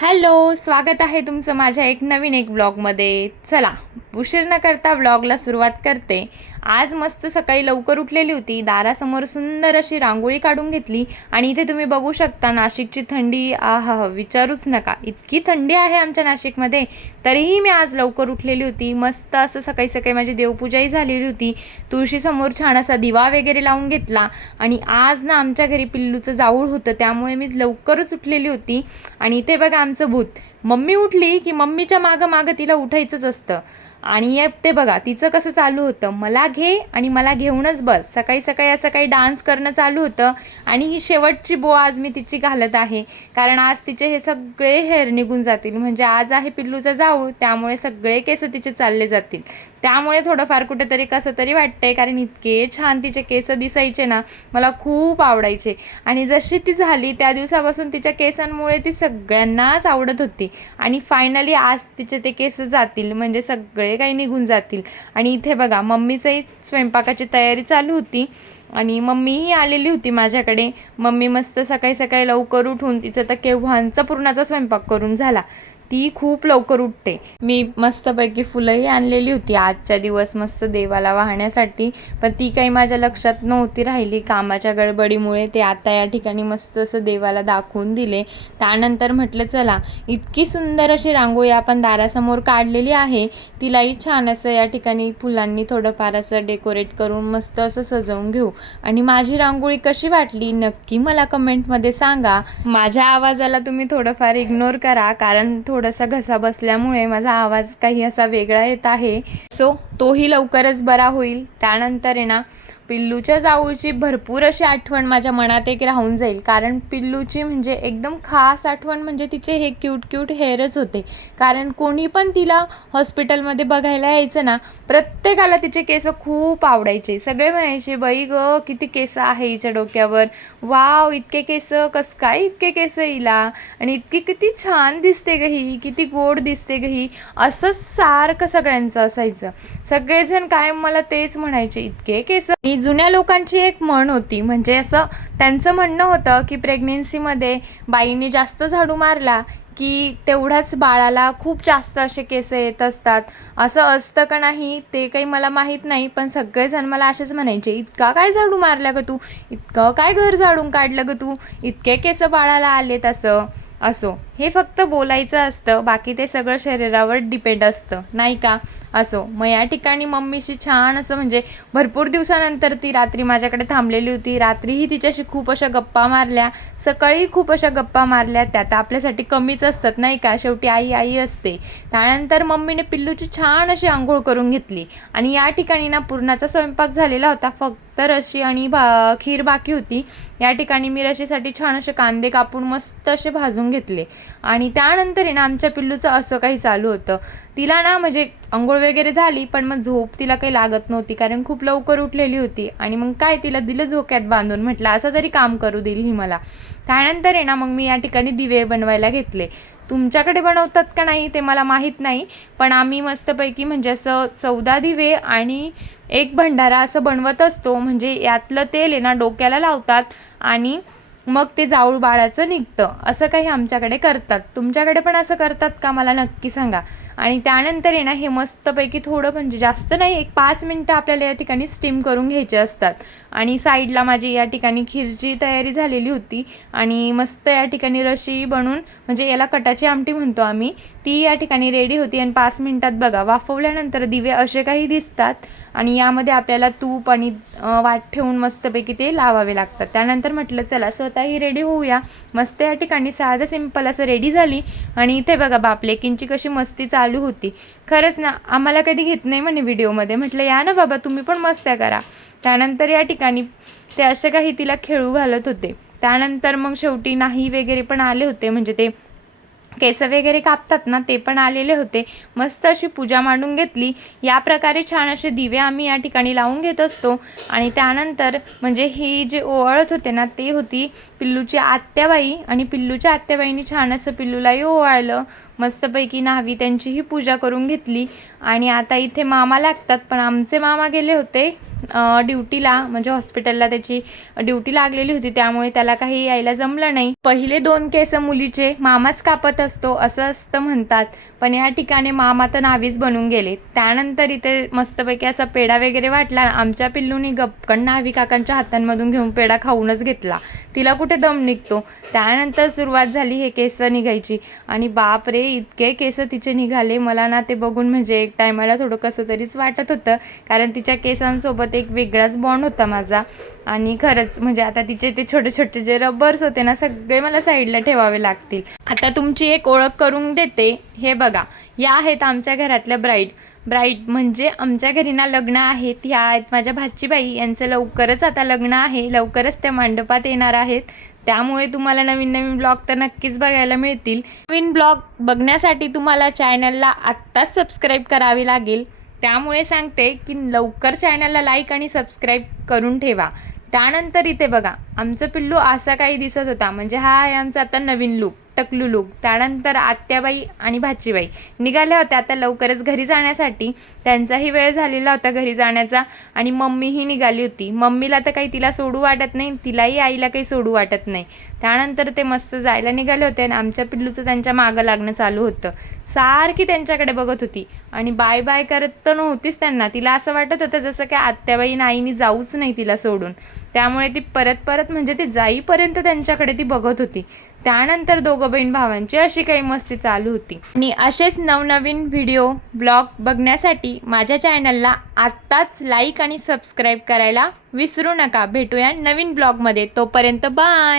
Hello स्वागत आहे तुमचं माझ्या एक नवीन एक ब्लॉगमध्ये. चला उशीर न करता ब्लॉगला सुरुवात करते. आज मस्त सकाळी लवकर उठलेली होती दारासमोर सुंदर अशी रांगोळी काढून घेतली आणि इथे तुम्ही बघू शकता नाशिकची थंडी. आहा विचारूच नका. इतकी थंडी आहे आमच्या नाशिकमध्ये तरीही मी आज लवकर उठलेली होती. मस्त असं सकाळी सकाळी माझी देवपूजाही झालेली होती. तुळशीसमोर छान असा दिवा वगैरे लावून घेतला आणि आज ना आमच्या घरी पिल्लूचं जाऊळ होतं त्यामुळे मी लवकरच उठलेली होती. आणि इथे बघा आमचं भूत. मम्मी उठली की मम्मीच्या मागं मागं तिला उठायचंच असतं. आणि ते बघा तिचं कसं चालू होतं? मला घे आणि मला घेऊनच बस. सकाळी सकाळी असं काही डान्स करणं चालू होतं आणि ही शेवटची बो आज मी तिची घालत आहे. कारण आज तिचे हे सगळे हेअर निघून जातील. म्हणजे आज आहे पिल्लूचा जाऊळ त्यामुळे सगळे केस तिचे चालले जातील. त्यामुळे थोडंफार कुठेतरी कसं तरी वाटतंय कारण इतके छान तिचे केस दिसायचे ना मला खूप आवडायचे. आणि जशी ती झाली त्या दिवसापासून तिच्या केसांमुळे ती सगळ्यांनाच आवडत होती. आणि फायनली आज तिचे ते केस जातील म्हणजे सगळे काही निघून जातील. आणि इथे बघा मम्मीचंही स्वयंपाकाची तयारी चालू होती. आणि मम्मीही आलेली होती माझ्याकडे. मम्मी मस्त सकाळी सकाळी लवकर उठून तिचं तर केव्हांचा पूर्णाचा स्वयंपाक करून झाला. ती खूप लवकर उठते. मी मस्तपैकी फुलंही आणलेली होती. आजच्या दिवस मस्त देवाला वाहण्यासाठी. पण ती काही माझ्या लक्षात नव्हती राहिली. कामाच्या गडबडीमुळे ते आता या ठिकाणी मस्त असं देवाला दाखवून दिले. त्यानंतर म्हटलं चला इतकी सुंदर अशी रांगोळी आपण दारासमोर काढलेली आहे. तिलाही छान असं या ठिकाणी फुलांनी थोडंफार असं डेकोरेट करून मस्त असं सजवून घेऊ. आणि माझी रांगोळी कशी वाटली नक्की मला कमेंटमध्ये सांगा. माझ्या आवाजाला तुम्ही थोडंफार इग्नोर करा. कारण थोडं थोडासा घसा बसल्यामुळे माझा आवाज काही असा वेगळा येत आहे. सो तोही लवकरच बरा होईल. त्यानंतर आहे ना पिल्लूच्या जाऊची भरपूर अशी आठवण माझ्या मनात एक राहून जाईल. कारण पिल्लूची म्हणजे एकदम खास आठवण म्हणजे तिचे हे क्यूट क्यूट हेअरच होते. कारण कोणी पण तिला हॉस्पिटलमध्ये बघायला यायचं ना प्रत्येकाला तिचे केस खूप आवडायचे. सगळे म्हणायचे बाई ग किती केस आहे हिच्या डोक्यावर? वाव इतके केस कस काय इतके केस हिला? आणि इतकी किती छान दिसते ग ही किती गोड दिसते ग ही. असं सारखं सगळ्यांचं असायचं. सगळेजण कायम मला तेच म्हणायचे इतके केस मी जुन्या लोकांची एक म्हण होती. म्हणजे असं त्यांचं म्हणणं होतं की प्रेग्नेन्सीमध्ये बाईने जास्त झाडू मारला की तेवढ्याच बाळाला खूप जास्त असे केस येत असतात. असं असतं का नाही ते काही मला माहीत नाही पण सगळेजण मला असेच म्हणायचे इतका काय झाडू मारला ग तू? इतकं काय घर झाडून काढलं ग तू? इतके केस बाळाला आलेत असं असो. हे फक्त बोलायचं असतं बाकी ते सगळं शरीरावर डिपेंड असतं नाही का? असो. मग या ठिकाणी मम्मीशी छान असं म्हणजे भरपूर दिवसानंतर ती रात्री माझ्याकडे थांबलेली होती. रात्रीही तिच्याशी खूप अशा गप्पा मारल्या. सकाळी खूप अशा गप्पा मारल्या. त्या तर आपल्यासाठी कमीच असतात नाही का? शेवटी आई आई असते. त्यानंतर मम्मीने पिल्लूची छान अशी आंघोळ करून घेतली. आणि या ठिकाणी ना पूर्णाचा स्वयंपाक झालेला होता. फक्त रशी आणि भा खीर बाकी होती. या ठिकाणी मी रशीसाठी छान असे कांदे कापून मस्त असे भाजून घेतले. आणि त्यानंतर आहे ना आमच्या पिल्लूचं असं काही चालू होतं. तिला ना म्हणजे आंघोळ वगैरे झाली पण मग झोप तिला काही लागत नव्हती कारण खूप लवकर उठलेली होती. आणि मग काय तिला दिलं झोक्यात बांधून? म्हटलं असं तरी काम करू देईल ही मला त्यानंतर आहे ना मग मी या ठिकाणी दिवे बनवायला घेतले. तुमच्याकडे बनवतात का नाही ते मला माहीत नाही पण आम्ही मस्तपैकी म्हणजे असं चौदा दिवे आणि एक भंडारा असं बनवत असतो. म्हणजे यातलं तेल आहे ना डोक्याला लावतात आणि मग ते जाऊळ बाळाचं निघतं. असं काही आमच्याकडे करतात. तुमच्याकडे पण असं करतात का? मला नक्की सांगा. आणि त्यानंतर आहे ना हे मस्तपैकी थोडं म्हणजे जास्त नाही एक पाच मिनटं आपल्याला या ठिकाणी स्टीम करून घ्यायचे असतात. आणि साईडला माझी या ठिकाणी खीरची तयारी झालेली होती. आणि मस्त या ठिकाणी रशी बनून म्हणजे याला कटाची आमटी म्हणतो आम्ही ती या ठिकाणी रेडी होती. आणि पाच मिनटात बघा वाफवल्यानंतर दिवे असे काही दिसतात. आणि यामध्ये आपल्याला तूप आणि वाट ठेवून मस्तपैकी ते लावावे लागतात. त्यानंतर म्हटलं चला स्वतःही रेडी होऊया. मस्त या ठिकाणी साधं सिंपल असं रेडी झाली. आणि इथे बघा बापलेकींची कशी मस्ती चालू होती. खरंच ना आम्हाला कधी घेत नाही म्हणे व्हिडिओमध्ये. म्हटलं या ना बाबा तुम्ही पण मस्त्या करा. त्यानंतर या ठिकाणी ते असे काही तिला खेळू घालत होते. त्यानंतर मग शेवटी नाही वगैरे पण आले होते. म्हणजे ते केस वगैरे कापतात ना ते पण आलेले होते. मस्त अशी पूजा मांडून घेतली. या प्रकारे छान असे दिवे आम्ही या ठिकाणी लावून घेत असतो. आणि त्यानंतर म्हणजे ही जे ओवाळत होते ना ते होती पिल्लूची आत्याबाई. आणि पिल्लूच्या आत्याबाईंनी छान असं पिल्लूलाही ओवाळलं. मस्तपैकी न्हावी त्यांचीही पूजा करून घेतली. आणि आता इथे मामा लागतात पण आमचे मामा गेले होते. ड्युटीला म्हणजे हॉस्पिटलला त्याची ड्युटी लागलेली होती त्यामुळे त्याला काही यायला जमलं नाही. पहिले दोन केस मुलीचे मामाच कापत असतो असं असतं म्हणतात पण या ठिकाणी मामा तर नावीच बनून गेले. त्यानंतर इथे मस्तपैकी असा पेढा वगैरे वाटला आमच्या पिल्लूनी गपकन नावी काकांच्या हातांमधून घेऊन पेढा खाऊनच घेतला. तिला कुठे दम निघतो? त्यानंतर सुरुवात झाली हे केस निघायची. आणि बाप रे इतके केस तिचे निघाले मला ना ते बघून म्हणजे एक टायमाला थोडं कसं तरीच वाटत होतं कारण तिच्या केसांसोबत एक वेगळाच बॉन्ड होता माझा. आणि खरंच म्हणजे आता तिचे ते छोटे छोटे जे रबर्स होते ना सगळे मला साईडला ठेवावे लागतील. आता तुमची एक ओळख करून देते. हे बघा या आहेत आमच्या घरातल्या ब्राईड ब्राईड म्हणजे आमच्या घरी ना लग्न आहेत. ह्या आहेत माझ्या भाचीबाई. यांचं लवकरच आता लग्न आहे. लवकरच त्या मंडपात येणार आहेत. त्यामुळे तुम्हाला नवीन नवीन ब्लॉग तर नक्कीच बघायला मिळतील. नवीन ब्लॉग बघण्यासाठी तुम्हाला चॅनलला आत्ताच सबस्क्राईब करावी लागेल. त्यामुळे सांगते की लवकर चॅनलला लाईक आणि सबस्क्राईब करून ठेवा. त्यानंतर इथे बघा आमचं पिल्लू असा काही दिसत होता म्हणजे हा आहे आमचा आता नवीन लूक टकलू लोक त्यानंतर आत्याबाई आणि भाचीबाई निघाल्या होत्या. आता लवकरच घरी जाण्यासाठी त्यांचाही वेळ झालेला होता घरी जाण्याचा आणि मम्मीही निघाली होती. मम्मीला तर काही तिला सोडू वाटत नाही तिलाही आईला काही सोडू वाटत नाही. त्यानंतर ते मस्त जायला निघाले होते आणि आमच्या पिल्लूचं त्यांच्या मागं लागणं चालू होतं. सारखी त्यांच्याकडे बघत होती आणि बाय बाय करत तर नव्हतीच त्यांना. तिला असं वाटत होतं जसं काय आत्याबाई नाईनी जाऊच नाही तिला सोडून. त्यामुळे ती परत परत म्हणजे ती जाईपर्यंत त्यांच्याकडे ती बघत होती. त्यानंतर दोघं बहीण भावांची अशी काही मस्ती चालू होती. आणि असेच नवनवीन व्हिडिओ ब्लॉग बघण्यासाठी माझ्या चॅनलला आत्ताच लाईक आणि सबस्क्राईब करायला विसरू नका. भेटूया नवीन ब्लॉगमध्ये. तोपर्यंत बाय!